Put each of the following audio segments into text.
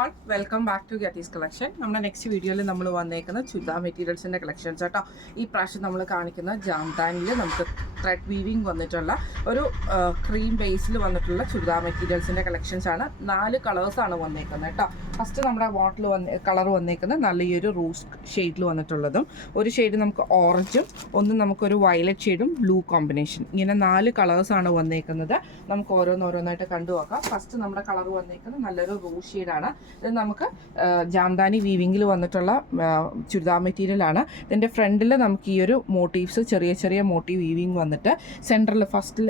all, welcome back to Gatti's collection. നമ്മുടെ next വീഡിയോയിൽ നമ്മൾ വന്നേക്കുന്ന ചുരിദാർ മെറ്റീരിയൽസിൻ്റെ കളക്ഷൻസ് കേട്ടോ. ഈ പ്രാവശ്യം നമ്മൾ കാണിക്കുന്ന ജാംതാനിൽ നമുക്ക് ത്രെഡ് വീവിങ് വന്നിട്ടുള്ള ഒരു ക്രീം ബേസിൽ വന്നിട്ടുള്ള ചുരിദാർ മെറ്റീരിയൽസിൻ്റെ കളക്ഷൻസ് ആണ്. 4 കളേഴ്സാണ് വന്നേക്കുന്നത് കേട്ടോ. ഫസ്റ്റ് നമ്മുടെ ബോട്ടിൽ കളർ വന്നേക്കുന്നത് നല്ലൊരു റോസ് ഷെയ്ഡിൽ വന്നിട്ടുള്ളതും, ഒരു ഷെയ്ഡ് നമുക്ക് ഓറഞ്ചും, ഒന്ന് നമുക്കൊരു വയലറ്റ് ഷെയ്ഡും ബ്ലൂ കോമ്പിനേഷൻ, ഇങ്ങനെ 4 കളേഴ്സാണ് വന്നേക്കുന്നത്. നമുക്ക് ഓരോന്നോരോന്നായിട്ട് കണ്ടു നോക്കാം. ഫസ്റ്റ് നമ്മുടെ കളർ വന്നേക്കുന്നത് നല്ലൊരു റോസ് ഷെയ്ഡാണ്. ഇത് നമുക്ക് ജാംദാനി വീവിങ്ങിൽ വന്നിട്ടുള്ള ചുരിദാർ മെറ്റീരിയലാണ്. ഇതിൻ്റെ ഫ്രണ്ടിൽ നമുക്ക് ഈ ഒരു മോട്ടീവ്സ്, ചെറിയ ചെറിയ മോട്ടീവ് വീവിങ് വന്നിട്ട് സെൻറ്ററിൽ ഫസ്റ്റിൽ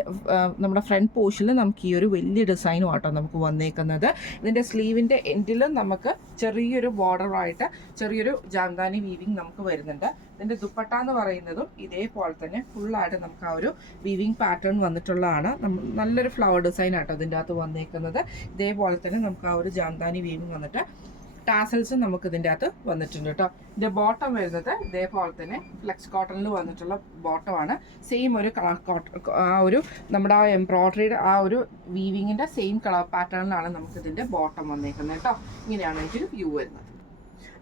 നമ്മുടെ ഫ്രണ്ട് പോർഷനിൽ നമുക്ക് ഈ ഒരു വലിയ ഡിസൈനും ആട്ടോ നമുക്ക് വന്നേക്കുന്നത്. ഇതിൻ്റെ സ്ലീവിൻ്റെ എൻഡിലും നമുക്ക് ചെറിയൊരു ബോർഡറായിട്ട് ചെറിയൊരു ജാംദാനി വീവിങ് നമുക്ക് വരുന്നുണ്ട്. ഇതിൻ്റെ ദുപ്പട്ട എന്ന് പറയുന്നതും ഇതേപോലെ തന്നെ ഫുള്ളായിട്ട് നമുക്ക് ആ ഒരു വീവിങ് പാറ്റേൺ വന്നിട്ടുള്ളതാണ്. നല്ലൊരു ഫ്ലവർ ഡിസൈൻ ആട്ടോ ഇതിൻ്റെ അകത്ത് വന്നേക്കുന്നത്. ഇതേപോലെ തന്നെ നമുക്ക് ആ ഒരു ജാംദാനി വീവിങ് വന്നിട്ട് ടാസൽസും നമുക്ക് ഇതിൻ്റെ അകത്ത് വന്നിട്ടുണ്ട് കേട്ടോ. ഇതിൻ്റെ ബോട്ടം വരുന്നത് ഇതേപോലെ തന്നെ ഫ്ലെക്സ് കോട്ടണിൽ വന്നിട്ടുള്ള ബോട്ടമാണ്. സെയിം ഒരു കളർ ആ ഒരു നമ്മുടെ ആ എംബ്രോയ്ഡറിയുടെ ആ ഒരു വീവിങ്ങിൻ്റെ സെയിം കളർ പാറ്റേണിലാണ് നമുക്ക് ഇതിൻ്റെ ബോട്ടം വന്നേക്കുന്നത് കേട്ടോ. ഇങ്ങനെയാണ് എനിക്കൊരു വ്യൂ വരുന്നത്.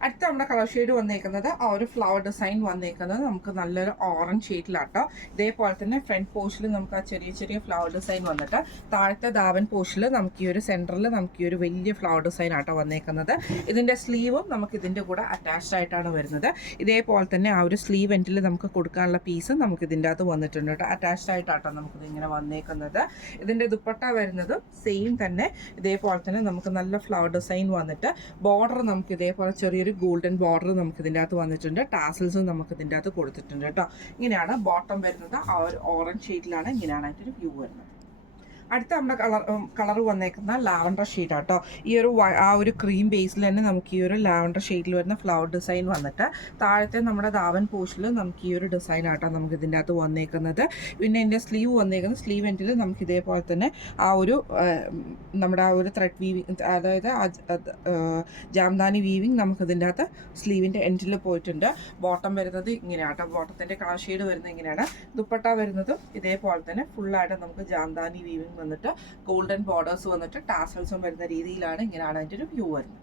അടുത്ത നമ്മുടെ കളർ ഷെയ്ഡ് വന്നേക്കുന്നത് ആ ഒരു ഫ്ലവർ ഡിസൈൻ വന്നേക്കുന്നത് നമുക്ക് നല്ലൊരു ഓറഞ്ച് ഷെയ്ഡിലാട്ടോ. ഇതേപോലെ തന്നെ ഫ്രണ്ട് പോർഷനിൽ നമുക്ക് ആ ചെറിയ ചെറിയ ഫ്ലവർ ഡിസൈൻ വന്നിട്ട് താഴത്തെ ദാവൻ പോർഷനിൽ നമുക്ക് ഈ ഒരു സെൻറ്ററിൽ നമുക്ക് ഈ ഒരു വലിയ ഫ്ലവർ ഡിസൈൻ ആട്ടോ വന്നേക്കുന്നത്. ഇതിൻ്റെ സ്ലീവും നമുക്ക് ഇതിൻ്റെ കൂടെ അറ്റാച്ച്ഡ് ആയിട്ടാണ് വരുന്നത്. ഇതേപോലെ തന്നെ ആ ഒരു സ്ലീവ് എൻഡിൽ നമുക്ക് കൊടുക്കാനുള്ള പീസ് നമുക്ക് ഇതിൻ്റെ അകത്ത് വന്നിട്ടുണ്ട് കേട്ടോ. അറ്റാച്ച്ഡ് ആയിട്ടാട്ടോ നമുക്കിത് ഇങ്ങനെ വന്നേക്കുന്നത്. ഇതിൻ്റെ ദുപ്പട്ട വരുന്നതും സെയിം തന്നെ ഇതേപോലെ തന്നെ നമുക്ക് നല്ല ഫ്ലവർ ഡിസൈൻ വന്നിട്ട് ബോർഡർ നമുക്ക് ഇതേപോലെ ചെറിയൊരു ഗോൾഡൻ ബോർഡർ നമുക്ക് ഇതിൻ്റെ അകത്ത് വന്നിട്ടുണ്ട്. ടാസൽസും നമുക്ക് ഇതിൻ്റെ അകത്ത് കൊടുത്തിട്ടുണ്ട് കേട്ടോ. ഇങ്ങനെയാണ് ബോട്ടം വരുന്നത്. ആ ഒരു ഓറഞ്ച് ഷെയ്ഡിലാണ് ഇങ്ങനെയാണ് അതിൻ്റെ ഒരു വ്യൂ വരുന്നത്. അടുത്ത നമ്മുടെ കളർ വന്നേക്കുന്ന ലാവൻഡർ ഷെയ്ഡാണ് കേട്ടോ. ഈ ഒരു ആ ഒരു ക്രീം ബേസിൽ തന്നെ നമുക്ക് ഈ ഒരു ലാവൻഡർ ഷെയ്ഡിൽ വരുന്ന ഫ്ലവർ ഡിസൈൻ വന്നിട്ട് താഴത്തെ നമ്മുടെ ദാവൻ പോർഷനിൽ നമുക്ക് ഈ ഒരു ഡിസൈൻ ആട്ടോ നമുക്ക് ഇതിൻ്റെ അകത്ത് വന്നേക്കുന്നത്. പിന്നെ എൻ്റെ സ്ലീവ് വന്നേക്കുന്നത് സ്ലീവ് എൻഡിൽ നമുക്ക് ഇതേപോലെ തന്നെ ആ ഒരു നമ്മുടെ ആ ഒരു ത്രെഡ് വീവിങ്, അതായത് ജാംദാനി വീവിങ് നമുക്ക് ഇതിൻ്റെ അകത്ത് സ്ലീവിൻ്റെ എൻഡിൽ പോയിട്ടുണ്ട്. ബോട്ടം വരുന്നത് ഇങ്ങനെയാട്ടോ. ബോട്ടത്തിൻ്റെ കളർ ഷെയ്ഡ് വരുന്നത് ഇങ്ങനെയാണ്. ദുപ്പട്ട വരുന്നതും ഇതേപോലെ തന്നെ ഫുള്ളായിട്ട് നമുക്ക് ജാംദാനി വീവിങ് വന്നിട്ട് ഗോൾഡൻ ബോർഡേഴ്സ് വന്നിട്ട് ടാസൽസും വരുന്ന രീതിയിലാണ് ഇങ്ങനെയാണ് അതിൻ്റെ ഒരു വ്യൂ വരുന്നത്.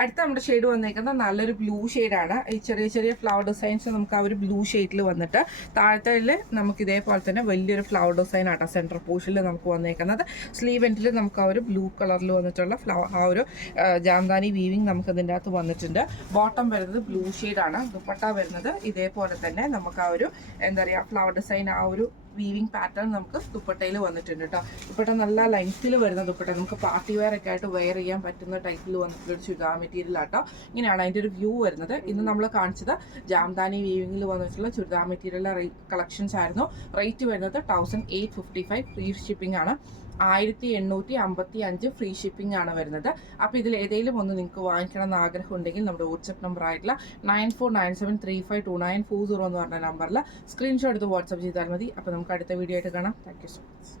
അടുത്ത നമ്മുടെ ഷെയ്ഡ് വന്നേക്കുന്നത് നല്ലൊരു ബ്ലൂ ഷെയ്ഡാണ്. ഈ ചെറിയ ചെറിയ ഫ്ലവർ ഡിസൈൻസ് നമുക്ക് ആ ഒരു ബ്ലൂ ഷെയ്ഡിൽ വന്നിട്ട് താഴത്തിൽ നമുക്ക് ഇതേപോലെ തന്നെ വലിയൊരു ഫ്ലവർ ഡിസൈൻ ആട്ടോ സെൻട്രൽ പോർഷനിൽ നമുക്ക് വന്നേക്കുന്നത്. സ്ലീവ് എൻഡിൽ നമുക്ക് ആ ഒരു ബ്ലൂ കളറിൽ വന്നിട്ടുള്ള ആ ഒരു ജാംദാനി വീവിങ് നമുക്ക് ഇതിൻ്റെ അകത്ത് വന്നിട്ടുണ്ട്. ബോട്ടം വരുന്നത് ബ്ലൂ ഷെയ്ഡാണ്. ദുപ്പട്ട വരുന്നത് ഇതേപോലെ തന്നെ നമുക്ക് ആ ഒരു എന്താ പറയുക ഫ്ലവർ ഡിസൈൻ ആ ഒരു വീവിങ് പാറ്റേൺ നമുക്ക് ദുപ്പട്ടയിൽ വന്നിട്ടുണ്ട് കേട്ടോ. ദുപ്പട്ട നല്ല ലെങ്ത്തിൽ വരുന്ന ദുപ്പട്ട, നമുക്ക് പാർട്ടി വെയർ ഒക്കെ ആയിട്ട് വെയർ ചെയ്യാൻ പറ്റുന്ന ടൈപ്പിൽ വന്നിട്ടുള്ള ഒരു ചുരിദാർ മെറ്റീരിയൽ ആട്ടോ. ഇങ്ങനെയാണ് അതിൻ്റെ ഒരു വ്യൂ വരുന്നത്. ഇന്ന് നമ്മൾ കാണിച്ചത് ജാംദാനി വീവിങ്ങിൽ വന്നിട്ടുള്ള ചുരിദാർ മെറ്റീരിയലിലെ കളക്ഷൻസ് ആയിരുന്നു. റേറ്റ് വരുന്നത് 1855, ഫ്രീ ഷിപ്പിംഗ് ആണ്. 1855 ഫ്രീ ഷിപ്പിംഗ് ആണ് വരുന്നത്. അപ്പോൾ ഇതിൽ ഏതെങ്കിലും ഒന്ന് നിങ്ങൾക്ക് വാങ്ങിക്കണം എന്ന് ആഗ്രഹം ഉണ്ടെങ്കിൽ നമ്മുടെ വാട്സപ്പ് നമ്പർ ആയിട്ടുള്ള 9497352940 എന്ന് പറഞ്ഞ നമ്പറിൽ സ്ക്രീൻഷോട്ട് എടുത്ത് വാട്സപ്പ് ചെയ്താൽ മതി. അപ്പോൾ നമുക്ക് അടുത്ത വീഡിയോ ആയിട്ട് കാണാം. Thank you so much.